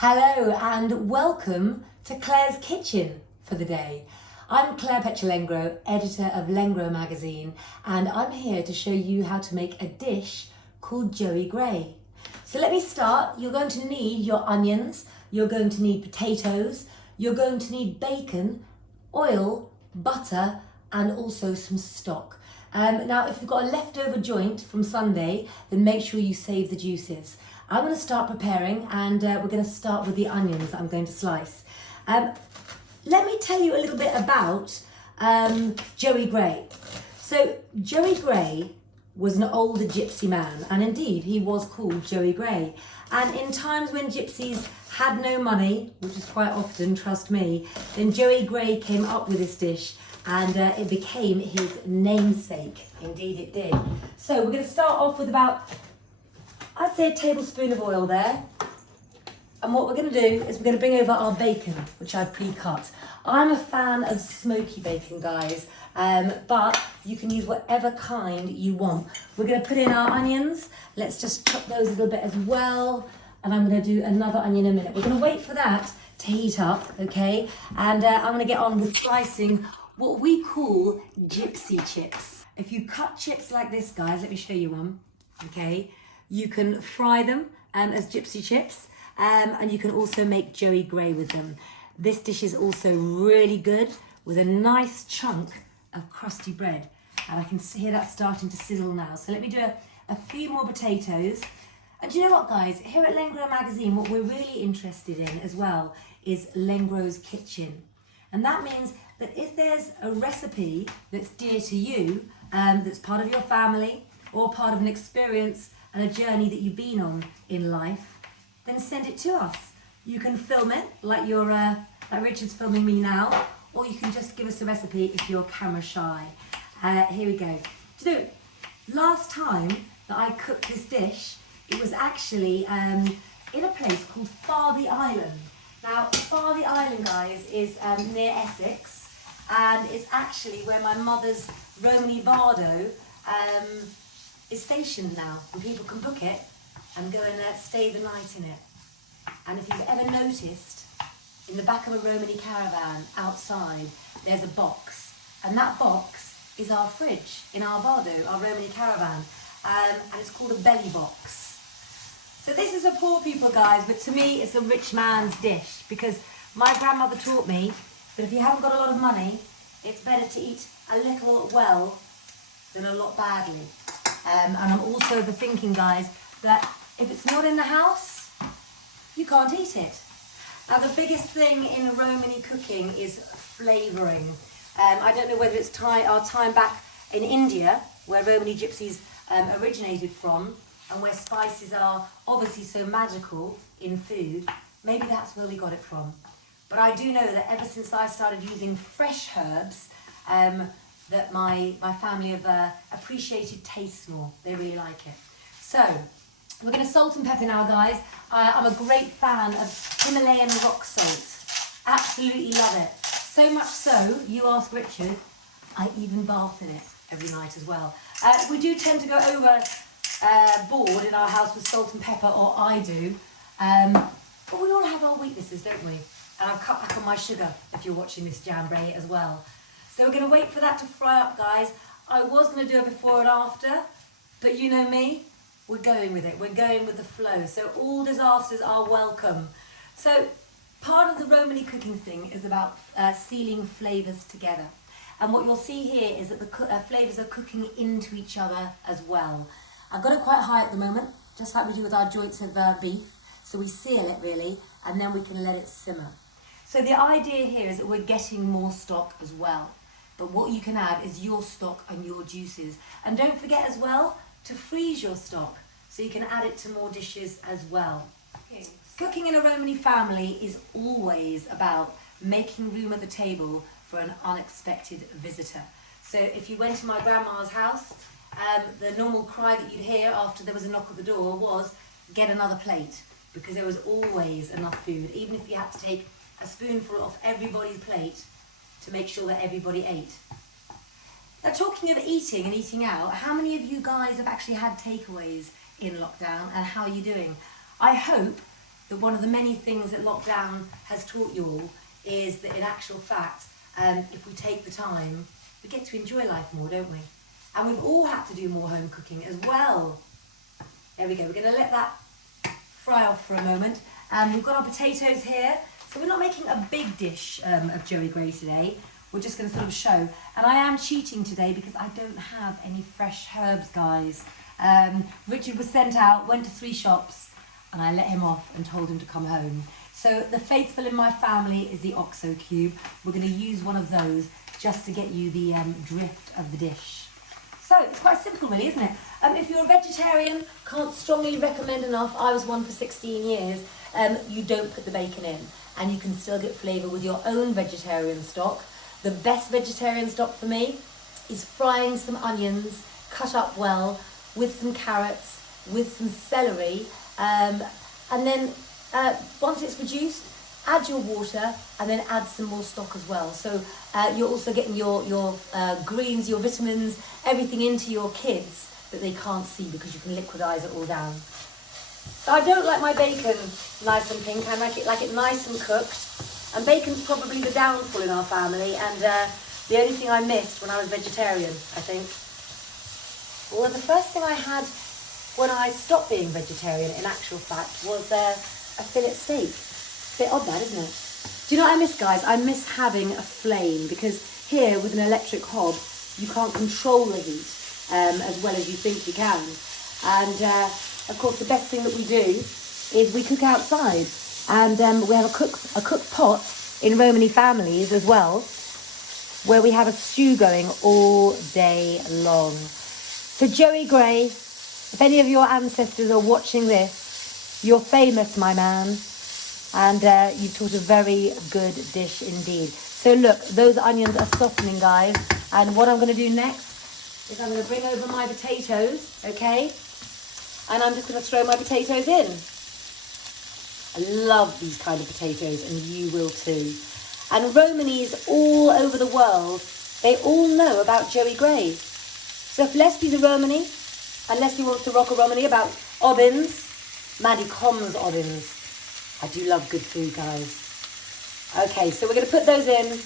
Hello and welcome to Claire's Kitchen for the day. I'm Claire Petulengro, editor of Lengro magazine, and I'm here to show you how to make a dish called Joey Grey. So let me start. You're going to need your onions, you're going to need potatoes, you're going to need bacon, oil, butter, and also some stock. Now, if you've got a leftover joint from Sunday, then make sure you save the juices. I'm going to start preparing, and we're going to start with the onions that I'm going to slice. Let me tell you a little bit about Joey Grey. So Joey Grey was an older gypsy man, and indeed he was called Joey Grey. And in times when gypsies had no money, which is quite often, trust me, then Joey Grey came up with this dish, and it became his namesake. Indeed it did. So we're going to start off with about, I'd say, a tablespoon of oil there. And what we're going to do is we're going to bring over our bacon, which I've pre-cut. I'm a fan of smoky bacon, guys, but you can use whatever kind you want. We're going to put in our onions. Let's just chop those a little bit as well. And I'm going to do another onion in a minute. We're going to wait for that to heat up, okay? And I'm going to get on with slicing what we call gypsy chips. If you cut chips like this, guys, let me show you one, okay? You can fry them as gypsy chips, and you can also make Joey Grey with them. This dish is also really good with a nice chunk of crusty bread. And I can hear that starting to sizzle now. So let me do a few more potatoes. And do you know what, guys? Here at Lengro magazine, what we're really interested in as well is Lengro's kitchen. And that means that if there's a recipe that's dear to you, that's part of your family or part of an experience and a journey that you've been on in life, then send it to us. You can film it like like Richard's filming me now, or you can just give us a recipe if you're camera shy. Here we go. Do you know, last time that I cooked this dish, it was actually in a place called Farthie Island. Now, Farthie Island, guys, is near Essex, and it's actually where my mother's Romany Vado is stationed now, and people can book it and go and stay the night in it. And if you've ever noticed, in the back of a Romany caravan outside, there's a box, and that box is our fridge in our Vado, our Romany caravan, and it's called a belly box. So this is for poor people, guys, but to me it's a rich man's dish, because my grandmother taught me that if you haven't got a lot of money, it's better to eat a little well than a lot badly. And I'm also of the thinking, guys, that if it's not in the house, you can't eat it. Now, the biggest thing in Romany cooking is flavouring. I don't know whether it's our time back in India, where Romany gypsies originated from, and where spices are obviously so magical in food. Maybe that's where we got it from. But I do know that ever since I started using fresh herbs, that my family have appreciated taste more. They really like it. So, we're going to salt and pepper now, guys. I'm a great fan of Himalayan rock salt. Absolutely love it. So much so, you ask Richard, I even bath in it every night as well. We do tend to go overboard in our house with salt and pepper, or I do. But we all have our weaknesses, don't we? And I've cut back on my sugar if you're watching this Jambray as well. So we're going to wait for that to fry up, guys. I was going to do it before and after, but you know me, we're going with it. We're going with the flow. So all disasters are welcome. So part of the Romany cooking thing is about sealing flavours together. And what you'll see here is that the flavours are cooking into each other as well. I've got it quite high at the moment, just like we do with our joints of beef. So we seal it really, and then we can let it simmer. So the idea here is that we're getting more stock as well. But what you can add is your stock and your juices. And don't forget as well to freeze your stock, so you can add it to more dishes as well. Yes. Cooking in a Romany family is always about making room at the table for an unexpected visitor. So if you went to my grandma's house, the normal cry that you'd hear after there was a knock at the door was, get another plate, because there was always enough food, even if you had to take a spoonful off everybody's plate to make sure that everybody ate. Now, talking of eating and eating out, how many of you guys have actually had takeaways in lockdown, and how are you doing? I hope that one of the many things that lockdown has taught you all is that in actual fact, if we take the time, we get to enjoy life more, don't we? And we've all had to do more home cooking as well. There we go, we're gonna let that fry off for a moment. We've got our potatoes here. So we're not making a big dish of Joey Gray today. We're just gonna sort of show. And I am cheating today because I don't have any fresh herbs, guys. Richard was sent out, went to 3 shops, and I let him off and told him to come home. So the faithful in my family is the OXO cube. We're gonna use one of those just to get you the drift of the dish. So it's quite simple really, isn't it? If you're a vegetarian, can't strongly recommend enough, I was one for 16 years, you don't put the bacon in and you can still get flavour with your own vegetarian stock. The best vegetarian stock for me is frying some onions, cut up well, with some carrots, with some celery, and then once it's reduced, add your water and then add some more stock as well. So you're also getting your greens, your vitamins, everything into your kids that they can't see because you can liquidize it all down. So I don't like my bacon nice and pink. I like it nice and cooked. And bacon's probably the downfall in our family, and the only thing I missed when I was vegetarian, I think. Well, the first thing I had when I stopped being vegetarian, in actual fact, was a fillet steak. Bit odd that, isn't it? Do you know what I miss, guys? I miss having a flame, because here with an electric hob, you can't control the heat as well as you think you can. And of course, the best thing that we do is we cook outside, and we have a cooked pot in Romany families as well, where we have a stew going all day long. So Joey Gray, if any of your ancestors are watching this, you're famous, my man. And you've taught a very good dish indeed. So look, those onions are softening, guys. And what I'm going to do next is I'm going to bring over my potatoes, okay? And I'm just going to throw my potatoes in. I love these kind of potatoes, and you will too. And Romanis all over the world, they all know about Joey Gray. So if Leslie's a Romani, and Leslie wants to rock a Romani about Obbins, Maddie comes Obbins. I do love good food, guys. Okay, so we're going to put those in.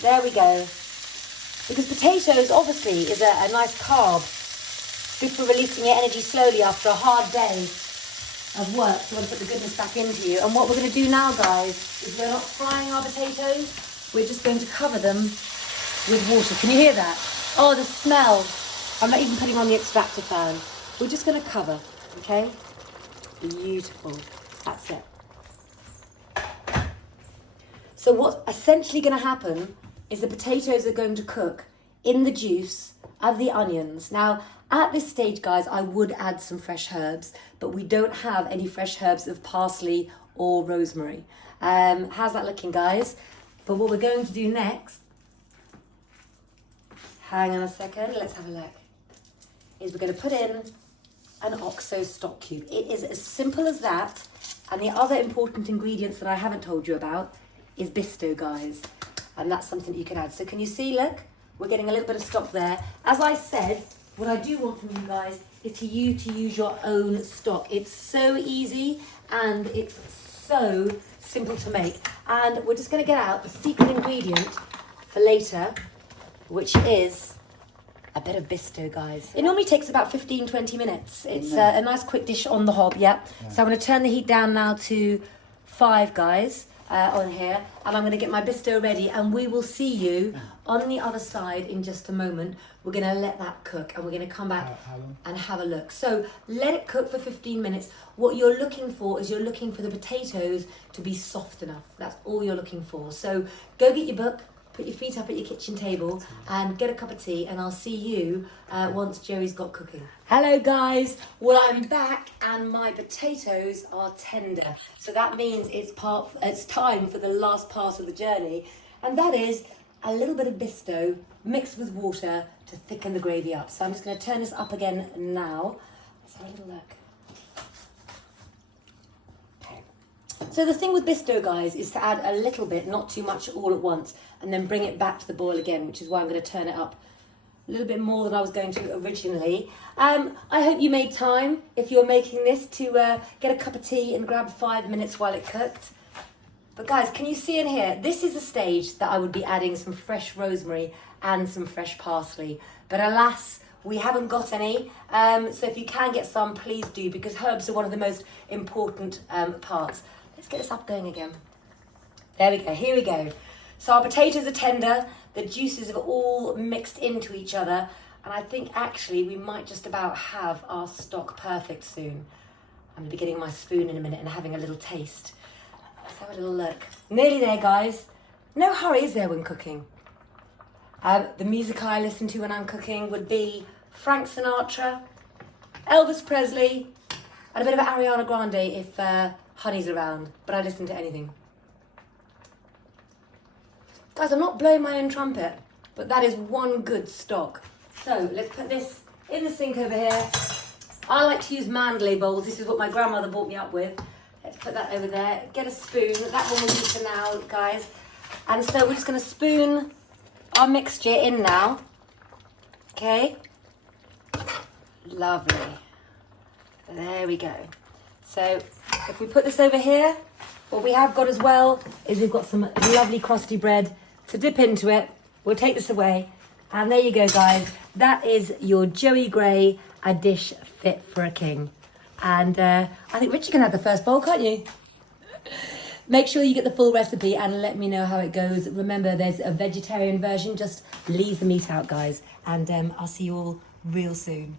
There we go. Because potatoes, obviously, is a nice carb. Good for releasing your energy slowly after a hard day of work. So we're going to put the goodness back into you. And what we're going to do now, guys, is we're not frying our potatoes. We're just going to cover them with water. Can you hear that? Oh, the smell. I'm not even putting on the extractor fan. We're just going to cover, okay? Beautiful. That's it. So what's essentially going to happen is the potatoes are going to cook in the juice of the onions. Now, at this stage, guys, I would add some fresh herbs, but we don't have any fresh herbs of parsley or rosemary. How's that looking, guys? But what we're going to do next, hang on a second, let's have a look, is we're going to put in an OXO stock cube. It is as simple as that. And the other important ingredients that I haven't told you about is Bisto, guys. And that's something that you can add. So can you see, look, we're getting a little bit of stock there. As I said, what I do want from you guys is to use your own stock. It's so easy and it's so simple to make. And we're just going to get out the secret ingredient for later, which is a bit of Bisto, guys. It normally takes about 15-20 minutes. It's a nice quick dish on the hob, yeah. So I'm going to turn the heat down now to 5, guys, on here. And I'm going to get my Bisto ready, and we will see you on the other side in just a moment. We're going to let that cook, and we're going to come back and have a look. So let it cook for 15 minutes. What you're looking for is you're looking for the potatoes to be soft enough. That's all you're looking for. So go get your book. Put your feet up at your kitchen table and get a cup of tea, and I'll see you once Joey's got cooking. Hello guys, well I'm back and my potatoes are tender. So that means it's time for the last part of the journey, and that is a little bit of Bisto mixed with water to thicken the gravy up. So I'm just going to turn this up again now. Let's have a little look. So the thing with Bisto, guys, is to add a little bit, not too much all at once, and then bring it back to the boil again, which is why I'm going to turn it up a little bit more than I was going to originally. I hope you made time, if you're making this, to get a cup of tea and grab 5 minutes while it cooked. But guys, can you see in here, this is the stage that I would be adding some fresh rosemary and some fresh parsley. But alas, we haven't got any. So if you can get some, please do, because herbs are one of the most important parts. Let's get this up going again. There we go, here we go. So our potatoes are tender, the juices have all mixed into each other, and I think actually we might just about have our stock perfect soon. I'm gonna be getting my spoon in a minute and having a little taste. Let's have a little look. Nearly there, guys. No hurry, is there, when cooking? The music I listen to when I'm cooking would be Frank Sinatra, Elvis Presley, and a bit of Ariana Grande if Honey's around, but I listen to anything. Guys, I'm not blowing my own trumpet, but that is one good stock. So let's put this in the sink over here. I like to use Mandalay bowls. This is what my grandmother brought me up with. Let's put that over there. Get a spoon. That one will do for now, guys. And so we're just going to spoon our mixture in now. Okay. Lovely. There we go. So if we put this over here, what we have got as well is we've got some lovely crusty bread to dip into it. We'll take this away. And there you go, guys. That is your Joey Gray, a dish fit for a king. And I think Richie can have the first bowl, can't you? Make sure you get the full recipe and let me know how it goes. Remember, there's a vegetarian version. Just leave the meat out, guys. And I'll see you all real soon.